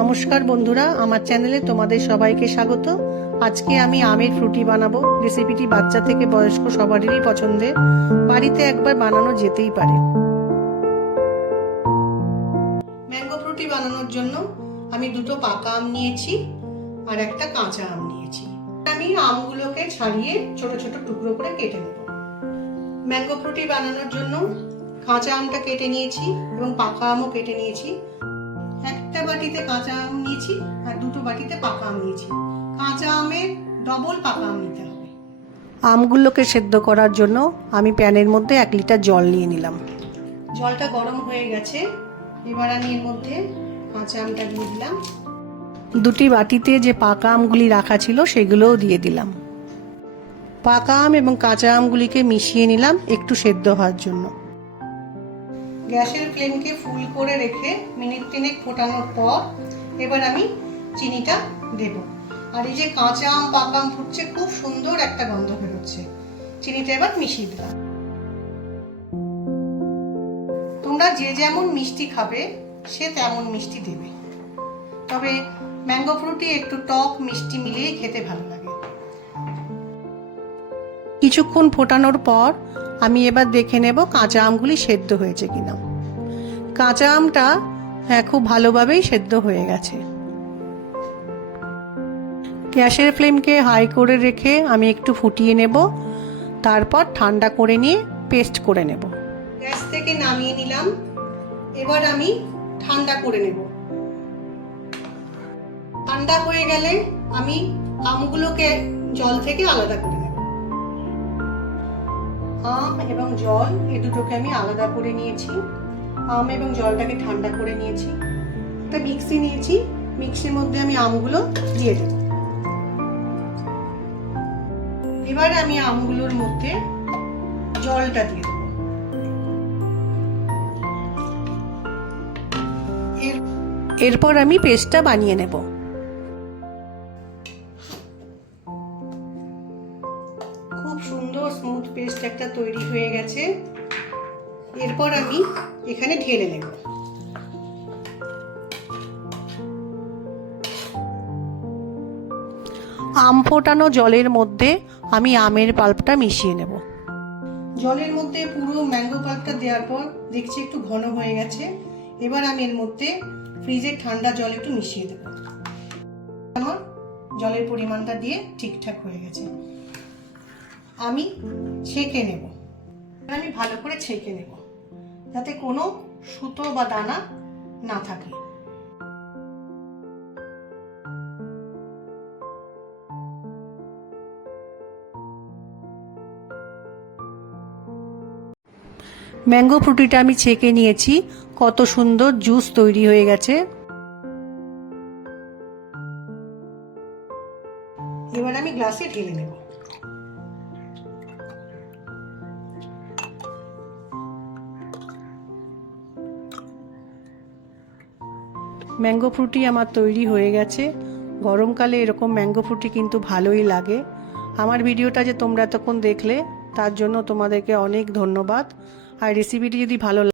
নমস্কার বন্ধুরা, আমার চ্যানেলে তোমাদের সবাইকে স্বাগত। আজকে আমি আমের ফ্রুটি বানাবো। রেসিপিটি বাচ্চা থেকে বয়স্ক সবারই পছন্দের। বাড়িতে একবার বানানো যেতেই পারে। ম্যাঙ্গো ফ্রুটি বানানোর জন্য আমি দুটো পাকা আম নিয়েছি আর একটা কাঁচা আম নিয়েছি। আমি আমগুলোকে ছাড়িয়ে ছোট ছোট টুকরো করে কেটে নেব। ম্যাঙ্গো ফ্রুটি বানানোর জন্য কাঁচা আমটা কেটে নিয়েছি এবং পাকা আমও কেটে নিয়েছি। একটা বাটিতে কাঁচা আম নিয়েছি আর দুটো বাটিতে পাকা আম নিয়েছি। কাঁচা আমের ডবল পাকা আম নিতে হবে। আমগুলোকে সেদ্ধ করার জন্য আমি প্যানের মধ্যে এক লিটার জল নিয়ে নিলাম। জলটা গরম হয়ে গেছে। এবার আমি এর মধ্যে কাঁচা আমটা দিয়ে দিলাম। দুটি বাটিতে যে পাকা আমগুলি রাখা ছিল সেগুলোও দিয়ে দিলাম। পাকা আম এবং কাঁচা আমগুলিকে মিশিয়ে নিলাম একটু সেদ্ধ হওয়ার জন্য। গ্যাসের ফ্লেমকে ফুল করে রেখে মিনিট তিনেক ফোটানোর পর এবার আমি চিনিটা দেব। আর এই যে কাঁচা আম, পাকা আম ফুটছে, খুব সুন্দর একটা গন্ধ বেরোচ্ছে। চিনিটা এবার মিশিয়ে দিলাম। তোমরা যে যেমন মিষ্টি খাবে, সে তেমন মিষ্টি দেবে। তবে ম্যাঙ্গো ফ্রুটি একটু টক, মিষ্টি মিলিয়ে খেতে ভালো লাগে। কিছুক্ষণ ফোটানোর পর আমি এবার দেখে নেব কাঁচা আমগুলি সেদ্ধ হয়েছে কিনা। কাঁচা আমটা হ্যাঁ খুব ভালোভাবেই সেদ্ধ হয়ে গেছে। গ্যাসের ফ্লেমকে হাই করে রেখে আমি একটু ফুটিয়ে নেব, তারপর ঠান্ডা করে নিয়ে পেস্ট করে নেব। গ্যাস থেকে নামিয়ে নিলাম, এবার আমি ঠান্ডা করে নেব। ঠান্ডা হয়ে গেলে আমি আমগুলোকে জল থেকে আলাদা করে আম এবং জল এ দুটোকে আমি আলাদা করে নিয়েছি। আম এবং জলটাকে ঠান্ডা করে নিয়েছি। একটা মিক্সি নিয়েছি। মিক্সির মধ্যে আমি আমগুলো দিয়ে দেব। এবার আমি আমগুলোর মধ্যে জলটা দিয়ে দেব। এর- এরপর আমি পেস্টটা বানিয়ে নেব। খুব সুন্দর স্মুথ পেস্ট একটা তৈরি হয়ে গেছে। এরপর আমি এখানে ঢেলে নেব। আম ফোটানো জলের মধ্যে আমি আমের পাল্পটা মিশিয়ে নেব। জলের মধ্যে পুরো ম্যাঙ্গো পাল্পটা দেওয়ার পর দেখছি একটু ঘন হয়ে গেছে। এবার আমি এর মধ্যে ফ্রিজের ঠান্ডা জল একটু মিশিয়ে দেব। আমার জলের পরিমাণটা দিয়ে ঠিকঠাক হয়ে গেছে। আমি ছেঁকে নেব। আমি ভালো করে ছেঁকে নেব। যাতে কোনো সুতো বা দানা না থাকে। ম্যাঙ্গো ফ্রুটিটা আমি ছেঁকে নিয়েছি। কত সুন্দর জুস তৈরি হয়ে গেছে। এবার আমি গ্লাসে ঢেলে নেব। ম্যাঙ্গো ফ্রুটি আমার তৈরি হয়ে গেছে। গরমকালে এরকম ম্যাঙ্গো ফ্রুটি কিন্তু ভালোই লাগে। আমার ভিডিওটা যে তোমরা এতক্ষণ দেখলে, তার জন্য তোমাদেরকে অনেক ধন্যবাদ। আর রেসিপিটি যদি ভালো